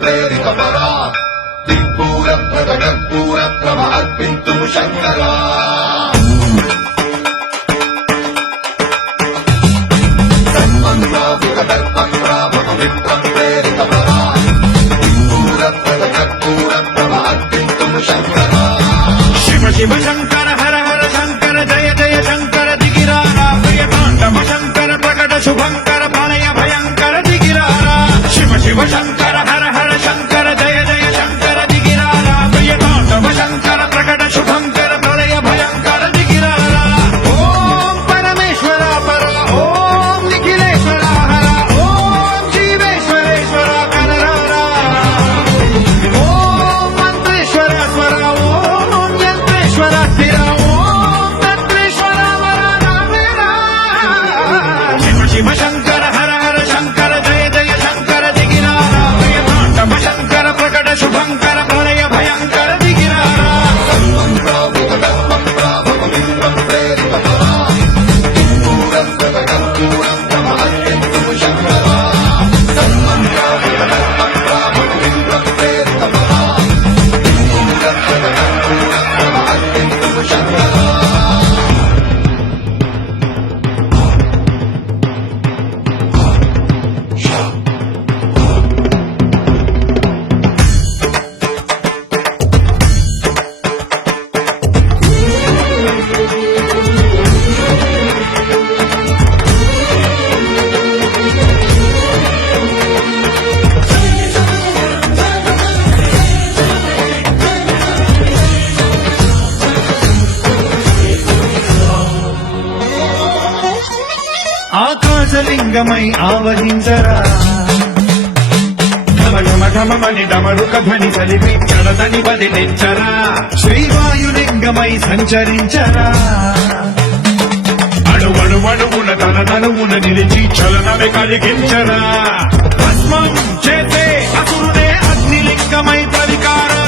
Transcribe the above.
प्रेरितपरा दिक्पूरप्रकटपूरप्रभ अर्पितुं शङ्करा प्रेरितपरा दिक्पूरप्रकटपूरप्रभ अर्पितुं शङ्करा शिव शिव शङ्कर हर हर शङ्कर जय जय शङ्कर दिगिरारा प्रियताण्डव शङ्कर प्रकट शुभङ्कर प्रलय भयङ्कर दिगिरारा शिव शिव शङ्कर हर हर शङ्कर जय जय शङ्कर दिगिरारा प्रियताण्डव शङ्कर प्रकट शुभङ्कर प्रलय भयङ्कर दिगिरारा ॐ परमेश्वर पर ॐ निखिलेश्वर हर ॐ जीवेश्वरेश्वर कनरारा ॐ मन्त्रेश्वर स्वर ॐ यन्त्रेश्वर स्थिर ॐ तन्त्रेश्वर वरदामेरा शिव शिव शङ्कर हर हर शङ्कर जय जय शङ्कर दिगिरारा प्रियताण्डव शङ्कर प्रकट शुभङ्कर प्रलय भयङ्कर दिगिरारा ఆకాశలింగమై ఆవహించరా ఢమఢమని డమరుక ధ్వని కలిపి చడదని వదిలించరా శ్రీవాయులింగమై సంచరించరా అణువణువున తన తనువున నిలిచి చలనమే కలిగించరా భస్మం చేసే అసురునే అగ్నిలింగమై ప్రవికారా